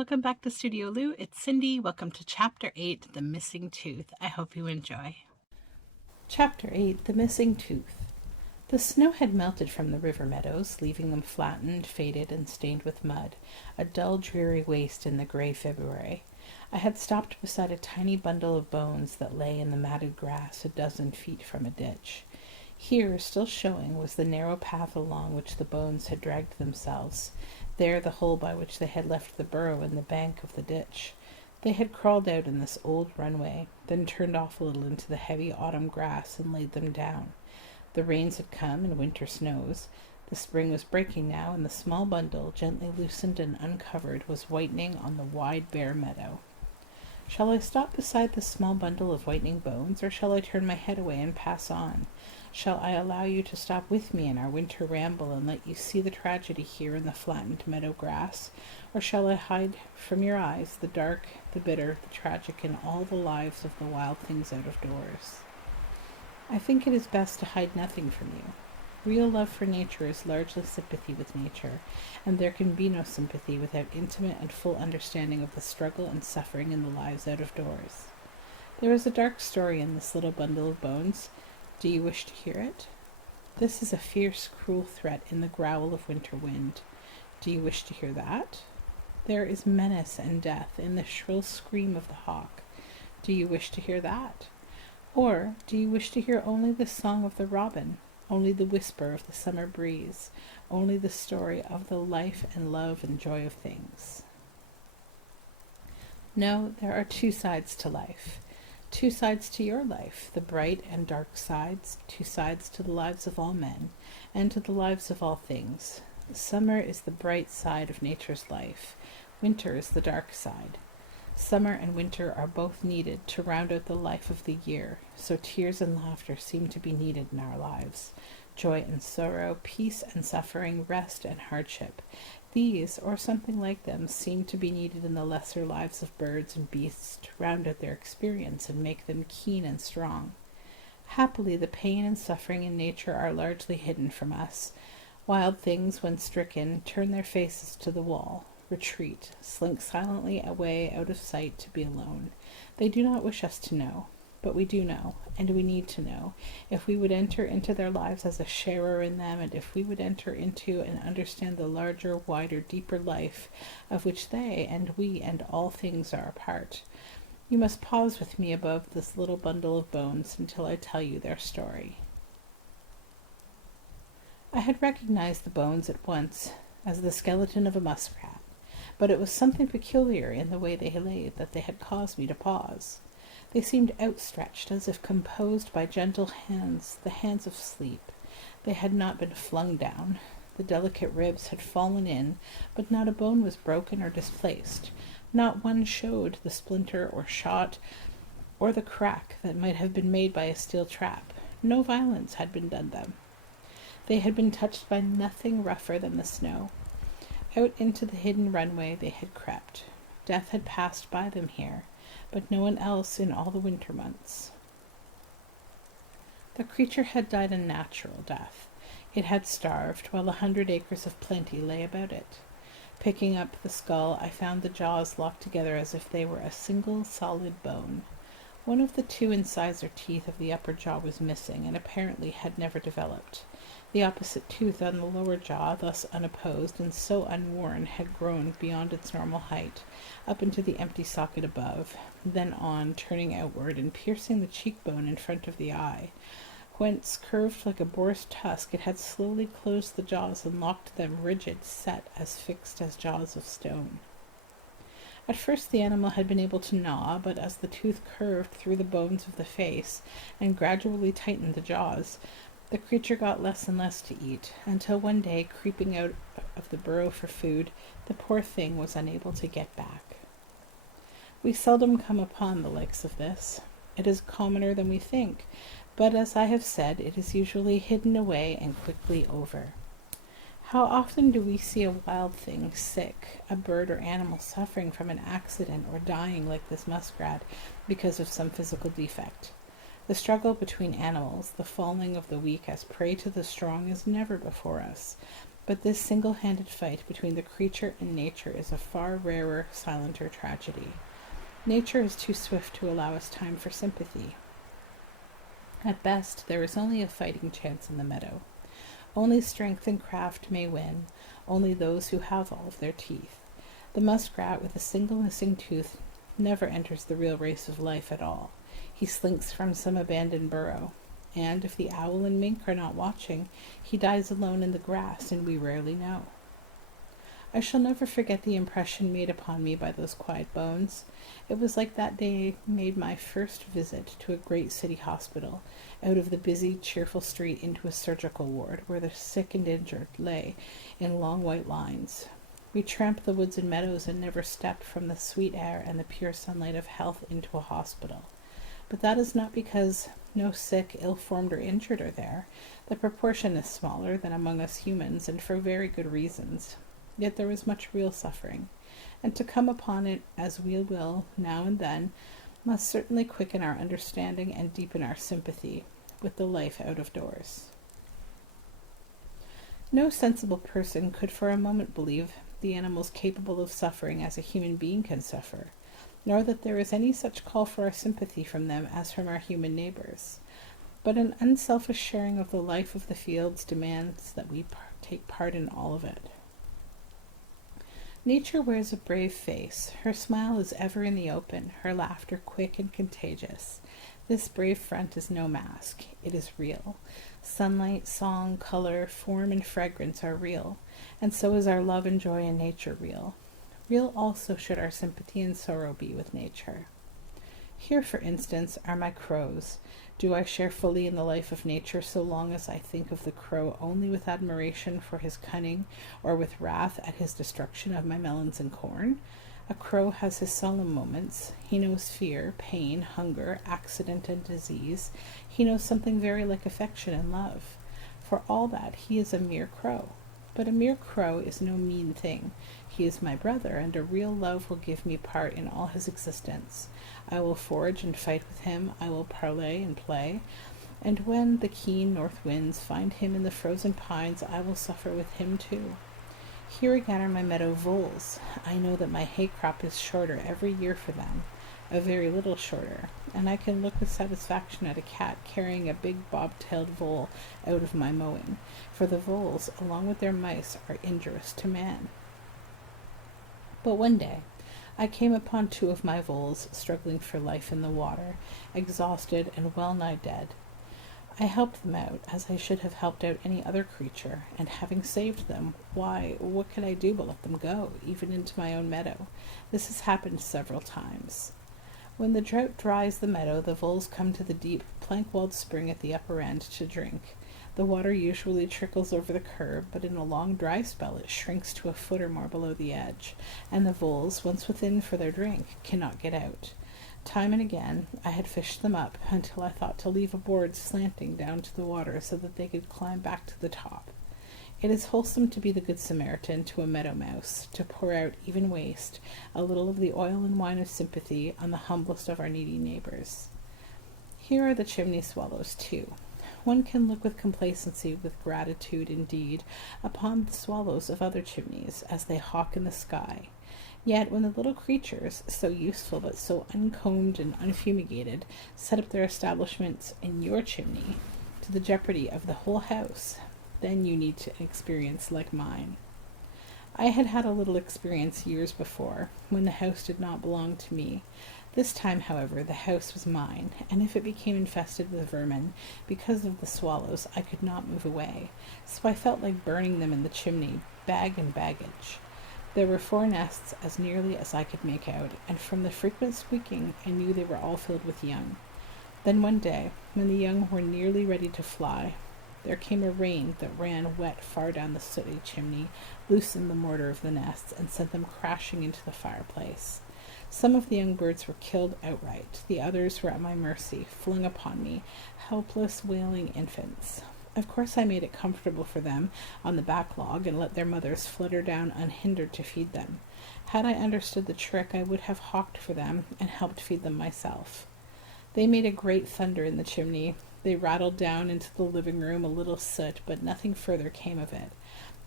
welcome back to Studioloo. It's Cindy. Welcome to Chapter 8, The Missing Tooth. I hope you enjoy. Chapter 8, The Missing Tooth. The snow had melted from the river meadows, leaving them flattened, faded, and stained with mud, a dull, dreary waste in the grey February. I had stopped beside a tiny bundle of bones that lay in the matted grass 12 feet from a ditch. Here, still showing, was the narrow path along which the bones had dragged themselves, there the hole by which they had left the burrow in the bank of the ditch. They had crawled out in this old runway, then turned off a little into the heavy autumn grass and laid them down. The rains had come and winter snows. The spring was breaking now, and the small bundle, gently loosened and uncovered, was whitening on the wide bare meadow. Shall I stop beside this small bundle of whitening bones, or shall I turn my head away and pass on? Shall I allow you to stop with me in our winter ramble and let you see the tragedy here in the flattened meadow grass? Or shall I hide from your eyes the dark, the bitter, the tragic, and all the lives of the wild things out of doors? I think it is best to hide nothing from you. Real love for nature is largely sympathy with nature, and there can be no sympathy without intimate and full understanding of the struggle and suffering in the lives out of doors. There is a dark story in this little bundle of bones. Do you wish to hear it? This is a fierce, cruel threat in the growl of winter wind. Do you wish to hear that? There is menace and death in the shrill scream of the hawk. Do you wish to hear that? Or do you wish to hear only the song of the robin, only the whisper of the summer breeze, only the story of the life and love and joy of things? No, there are 2 sides to life. 2 sides to your life, the bright and dark sides, 2 sides to the lives of all men, and to the lives of all things. Summer is the bright side of nature's life. Winter is the dark side. Summer and winter are both needed to round out the life of the year, so tears and laughter seem to be needed in our lives. Joy and sorrow, peace and suffering, rest and hardship. These, or something like them, seem to be needed in the lesser lives of birds and beasts to round out their experience and make them keen and strong. Happily, the pain and suffering in nature are largely hidden from us. Wild things, when stricken, turn their faces to the wall, retreat, slink silently away out of sight to be alone. They do not wish us to know, but we do know, and we need to know, if we would enter into their lives as a sharer in them, and if we would enter into and understand the larger, wider, deeper life of which they and we and all things are a part. You must pause with me above this little bundle of bones until I tell you their story. I had recognized the bones at once as the skeleton of a muskrat, but it was something peculiar in the way they lay that they had caused me to pause. They seemed outstretched, as if composed by gentle hands, the hands of sleep. They had not been flung down. The delicate ribs had fallen in, but not a bone was broken or displaced. Not one showed the splinter or shot or the crack that might have been made by a steel trap. No violence had been done them. They had been touched by nothing rougher than the snow. Out into the hidden runway they had crept. Death had passed by them here, but no one else in all the winter months. The creature had died a natural death. It had starved, while 100 acres of plenty lay about it. Picking up the skull, I found the jaws locked together as if they were a single solid bone. One of the 2 incisor teeth of the upper jaw was missing, and apparently had never developed. The opposite tooth on the lower jaw, thus unopposed and so unworn, had grown beyond its normal height, up into the empty socket above, then on, turning outward and piercing the cheekbone in front of the eye, whence, curved like a boar's tusk, it had slowly closed the jaws and locked them rigid, set, as fixed as jaws of stone. At first the animal had been able to gnaw, but as the tooth curved through the bones of the face and gradually tightened the jaws, the creature got less and less to eat, until one day, creeping out of the burrow for food, the poor thing was unable to get back. We seldom come upon the likes of this. It is commoner than we think, but as I have said, it is usually hidden away and quickly over. How often do we see a wild thing sick, a bird or animal suffering from an accident or dying like this muskrat because of some physical defect? The struggle between animals, the falling of the weak as prey to the strong, is never before us. But this single-handed fight between the creature and nature is a far rarer, silenter tragedy. Nature is too swift to allow us time for sympathy. At best, there is only a fighting chance in the meadow. Only strength and craft may win, only those who have all of their teeth. The muskrat with a single missing tooth never enters the real race of life at all. He slinks from some abandoned burrow, and if the owl and mink are not watching, he dies alone in the grass, and we rarely know. I shall never forget the impression made upon me by those quiet bones. It was like that day made my first visit to a great city hospital, out of the busy, cheerful street into a surgical ward, where the sick and injured lay in long white lines. We tramped the woods and meadows and never stepped from the sweet air and the pure sunlight of health into a hospital. But that is not because no sick, ill-formed, or injured are there. The proportion is smaller than among us humans, and for very good reasons. Yet there was much real suffering, and to come upon it as we will now and then must certainly quicken our understanding and deepen our sympathy with the life out of doors. No sensible person could for a moment believe the animals capable of suffering as a human being can suffer, nor that there is any such call for our sympathy from them as from our human neighbors. But an unselfish sharing of the life of the fields demands that we take part in all of it. Nature wears a brave face. Her smile is ever in the open, her laughter quick and contagious. This brave front is no mask. It is real. Sunlight, song, color, form, and fragrance are real, and so is our love and joy in nature real. Real also should our sympathy and sorrow be with nature. Here, for instance, are my crows. Do I share fully in the life of nature so long as I think of the crow only with admiration for his cunning, or with wrath at his destruction of my melons and corn? A crow has his solemn moments. He knows fear, pain, hunger, accident, and disease. He knows something very like affection and love. For all that, he is a mere crow. But a mere crow is no mean thing. He is my brother, and a real love will give me part in all his existence. I will forage and fight with him, I will parley and play, and when the keen north winds find him in the frozen pines, I will suffer with him too. Here again are my meadow voles. I know that my hay crop is shorter every year for them, a very little shorter, and I can look with satisfaction at a cat carrying a big bob-tailed vole out of my mowing, for the voles, along with their mice, are injurious to man. But one day I came upon 2 of my voles struggling for life in the water, exhausted and well-nigh dead. I helped them out, as I should have helped out any other creature, and having saved them, why, what could I do but let them go, even into my own meadow? This has happened several times. When the drought dries the meadow, the voles come to the deep, plank-walled spring at the upper end to drink. The water usually trickles over the curb, but in a long dry spell it shrinks to a foot or more below the edge, and the voles, once within for their drink, cannot get out. Time and again I had fished them up, until I thought to leave a board slanting down to the water so that they could climb back to the top. It is wholesome to be the good Samaritan to a meadow mouse, to pour out, even waste, a little of the oil and wine of sympathy on the humblest of our needy neighbors. Here are the chimney swallows, too. One can look with complacency, with gratitude indeed, upon the swallows of other chimneys, as they hawk in the sky. Yet when the little creatures, so useful but so uncombed and unfumigated, set up their establishments in your chimney, to the jeopardy of the whole house, then you need to experience like mine. I had had a little experience years before, when the house did not belong to me. This time, however, the house was mine, and if it became infested with vermin, because of the swallows, I could not move away, so I felt like burning them in the chimney, bag and baggage. There were 4 nests as nearly as I could make out, and from the frequent squeaking I knew they were all filled with young. Then one day, when the young were nearly ready to fly, there came a rain that ran wet far down the sooty chimney, loosened the mortar of the nests, and sent them crashing into the fireplace. Some of the young birds were killed outright. The others were at my mercy, flung upon me, helpless, wailing infants. Of course I made it comfortable for them on the back log, and let their mothers flutter down unhindered to feed them. Had I understood the trick, I would have hawked for them, and helped feed them myself. They made a great thunder in the chimney. They rattled down into the living room a little soot, but nothing further came of it.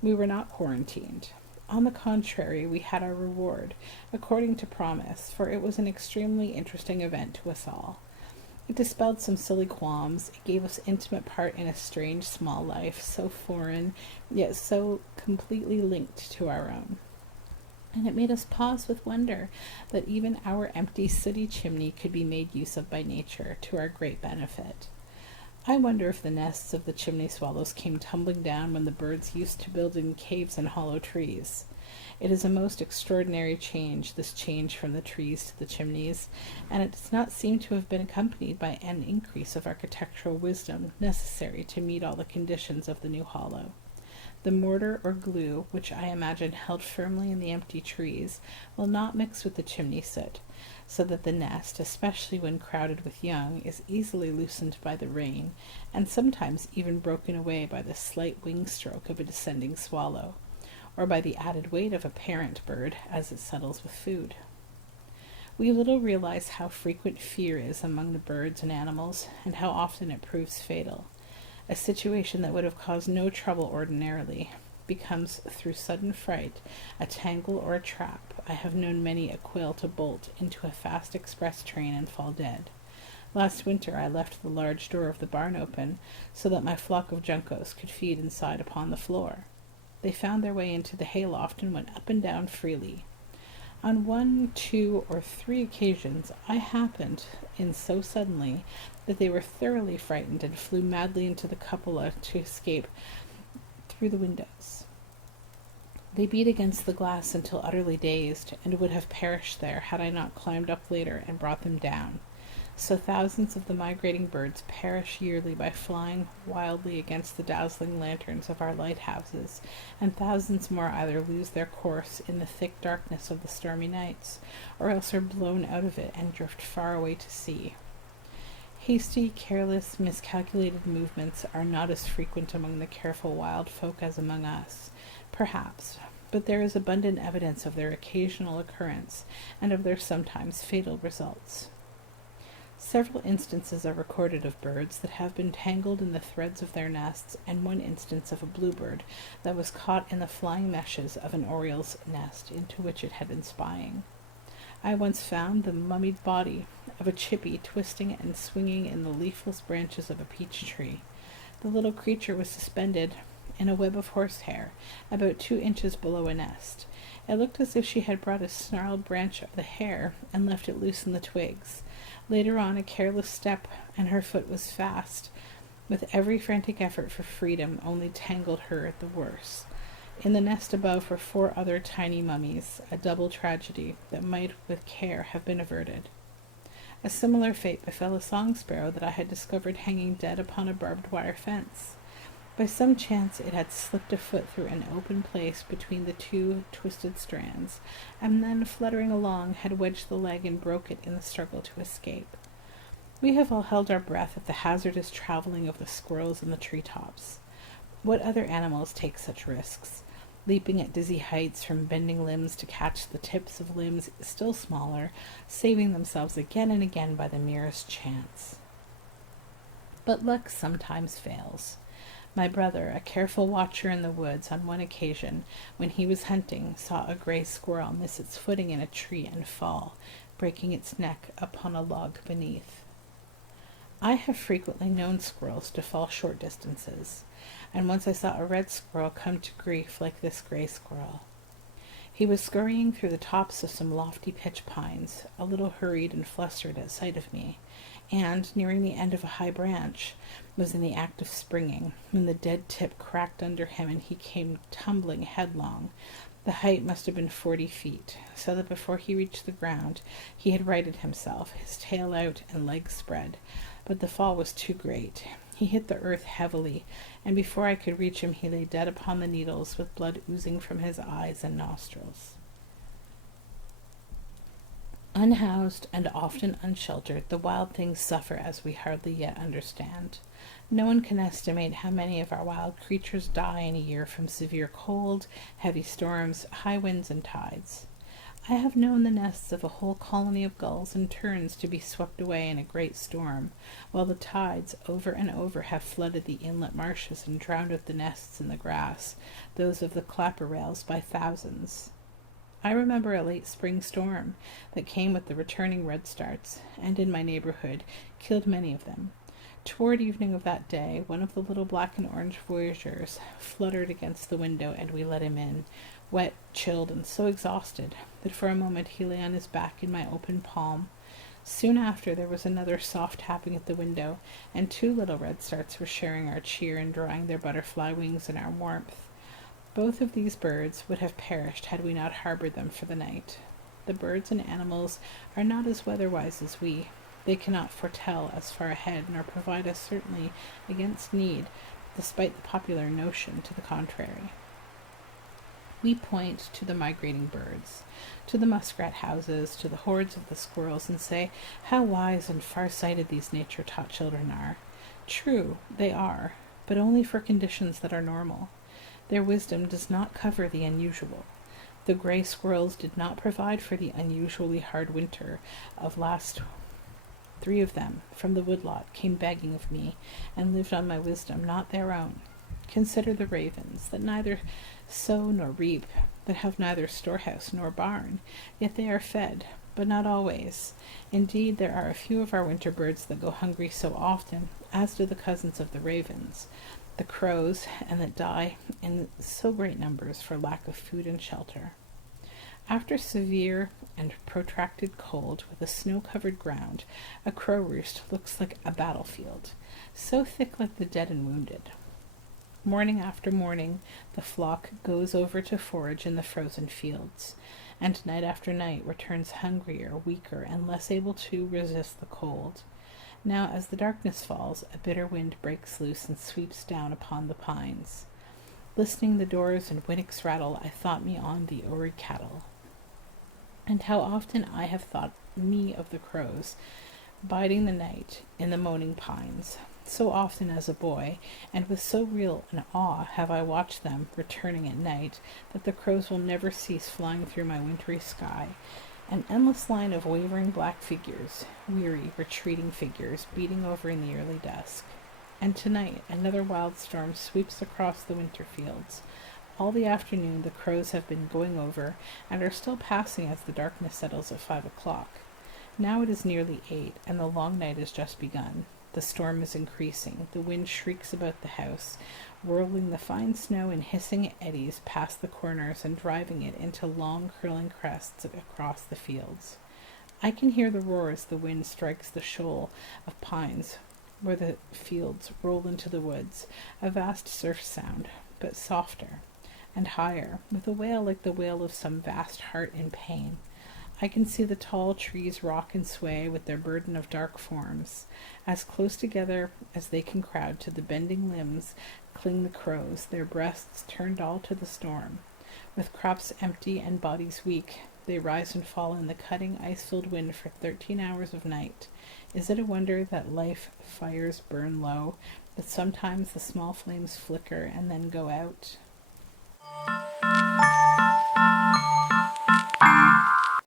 We were not quarantined. On the contrary, we had our reward, according to promise, for it was an extremely interesting event to us all. It dispelled some silly qualms. It gave us intimate part in a strange small life, so foreign, yet so completely linked to our own. And it made us pause with wonder that even our empty sooty chimney could be made use of by nature, to our great benefit. I wonder if the nests of the chimney swallows came tumbling down when the birds used to build in caves and hollow trees. It is a most extraordinary change, this change from the trees to the chimneys, and it does not seem to have been accompanied by an increase of architectural wisdom necessary to meet all the conditions of the new hollow. The mortar or glue, which I imagine held firmly in the empty trees, will not mix with the chimney soot, so that the nest, especially when crowded with young, is easily loosened by the rain, and sometimes even broken away by the slight wing stroke of a descending swallow, or by the added weight of a parent bird as it settles with food. We little realize how frequent fear is among the birds and animals, and how often it proves fatal. A situation that would have caused no trouble ordinarily becomes, through sudden fright, a tangle or a trap. I have known many a quail to bolt into a fast express train and fall dead. Last winter I left the large door of the barn open, so that my flock of juncos could feed inside upon the floor. They found their way into the hayloft and went up and down freely. On 1, 2, or 3 occasions I happened in so suddenly that they were thoroughly frightened and flew madly into the cupola to escape through the windows. They beat against the glass until utterly dazed, and would have perished there had I not climbed up later and brought them down. So thousands of the migrating birds perish yearly by flying wildly against the dazzling lanterns of our lighthouses, and thousands more either lose their course in the thick darkness of the stormy nights, or else are blown out of it and drift far away to sea. Hasty, careless, miscalculated movements are not as frequent among the careful wild folk as among us, perhaps, but there is abundant evidence of their occasional occurrence, and of their sometimes fatal results. Several instances are recorded of birds that have been tangled in the threads of their nests, and one instance of a bluebird that was caught in the flying meshes of an oriole's nest into which it had been spying. I once found the mummied body of a chippy twisting and swinging in the leafless branches of a peach tree. The little creature was suspended in a web of horsehair, about 2 inches below a nest. It looked as if she had brought a snarled branch of the hair and left it loose in the twigs. Later on, a careless step, and her foot was fast. With every frantic effort for freedom only tangled her the worse. In the nest above were 4 other tiny mummies, a double tragedy that might with care have been averted. A similar fate befell a song sparrow that I had discovered hanging dead upon a barbed wire fence. By some chance it had slipped a foot through an open place between the 2 twisted strands, and then, fluttering along, had wedged the leg and broke it in the struggle to escape. We have all held our breath at the hazardous travelling of the squirrels in the tree-tops. What other animals take such risks, leaping at dizzy heights from bending limbs to catch the tips of limbs still smaller, saving themselves again and again by the merest chance? But luck sometimes fails. My brother, a careful watcher in the woods, on one occasion, when he was hunting, saw a gray squirrel miss its footing in a tree and fall, breaking its neck upon a log beneath. I have frequently known squirrels to fall short distances, and once I saw a red squirrel come to grief like this gray squirrel. He was scurrying through the tops of some lofty pitch pines, a little hurried and flustered at sight of me, and, nearing the end of a high branch, was in the act of springing, when the dead tip cracked under him and he came tumbling headlong. The height must have been 40 feet, so that before he reached the ground he had righted himself, his tail out and legs spread, but the fall was too great. He hit the earth heavily, and before I could reach him he lay dead upon the needles, with blood oozing from his eyes and nostrils. Unhoused and often unsheltered, the wild things suffer as we hardly yet understand. No one can estimate how many of our wild creatures die in a year from severe cold, heavy storms, high winds, and tides. I have known the nests of a whole colony of gulls and terns to be swept away in a great storm, while the tides over and over have flooded the inlet marshes and drowned out the nests in the grass, those of the clapper rails by thousands. I remember a late spring storm that came with the returning redstarts, and in my neighborhood killed many of them. Toward evening of that day, one of the little black and orange voyageurs fluttered against the window, and we let him in, wet, chilled, and so exhausted that for a moment he lay on his back in my open palm. Soon after there was another soft tapping at the window, and two little redstarts were sharing our cheer and drying their butterfly wings in our warmth. Both of these birds would have perished had we not harbored them for the night. The birds and animals are not as weather-wise as we. They cannot foretell as far ahead, nor provide us certainly against need, despite the popular notion to the contrary. We point to the migrating birds, to the muskrat houses, to the hordes of the squirrels, and say how wise and far-sighted these nature-taught children are. True, they are, but only for conditions that are normal. Their wisdom does not cover the unusual. The gray squirrels did not provide for the unusually hard winter of last. 3 of them, from the woodlot, came begging of me, and lived on my wisdom, not their own. Consider the ravens, that neither sow nor reap, that have neither storehouse nor barn, yet they are fed, but not always. Indeed, there are a few of our winter birds that go hungry so often, as do the cousins of the ravens, the crows, and that die in so great numbers for lack of food and shelter. After severe and protracted cold, with a snow-covered ground, a crow roost looks like a battlefield, so thick like the dead and wounded. Morning after morning, the flock goes over to forage in the frozen fields, and night after night returns hungrier, weaker, and less able to resist the cold. Now, as the darkness falls, a bitter wind breaks loose and sweeps down upon the pines. Listening the doors and winnocks rattle, I thought me on the Ori cattle. And how often I have thought me of the crows, biding the night in the moaning pines. So often as a boy, and with so real an awe have I watched them returning at night, that the crows will never cease flying through my wintry sky. An endless line of wavering black figures, weary, retreating figures, beating over in the early dusk. And tonight another wild storm sweeps across the winter fields. All the afternoon the crows have been going over, and are still passing as the darkness settles at 5 o'clock. Now it is nearly 8, and the long night has just begun. The storm is increasing. The wind shrieks about the house, whirling the fine snow in hissing eddies past the corners and driving it into long curling crests across the fields. I can hear the roar as the wind strikes the shoal of pines where the fields roll into the woods, a vast surf sound, but softer and higher, with a wail like the wail of some vast heart in pain. I can see the tall trees rock and sway with their burden of dark forms. As close together as they can crowd to the bending limbs cling the crows, their breasts turned all to the storm. With crops empty and bodies weak, they rise and fall in the cutting, ice-filled wind for 13 hours of night. Is it a wonder that life fires burn low, that sometimes the small flames flicker and then go out?